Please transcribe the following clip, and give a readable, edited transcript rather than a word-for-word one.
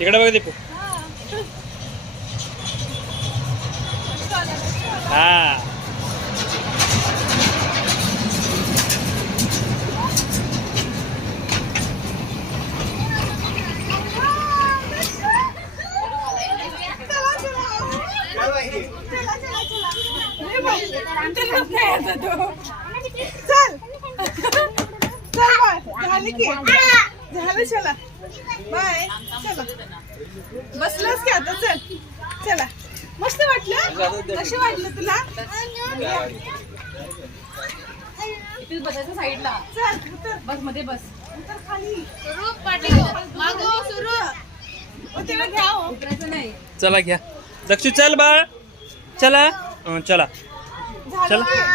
इकडे बघ दीपू. हा चल झालं की झालं. चला बाय. चला बसलंच की आता. चल चला. मस्त वाटलं. कशी वाटलं तुला? इथे बसायचं साईडला. चल उतर. बस मध्ये बस. उतर खाली. सुरू पाटील मागो सुरू. तेव्हा घ्या हो. उतरायचं नाही. चला घ्या. दक्षू चल बाळ. चला चला. झालं.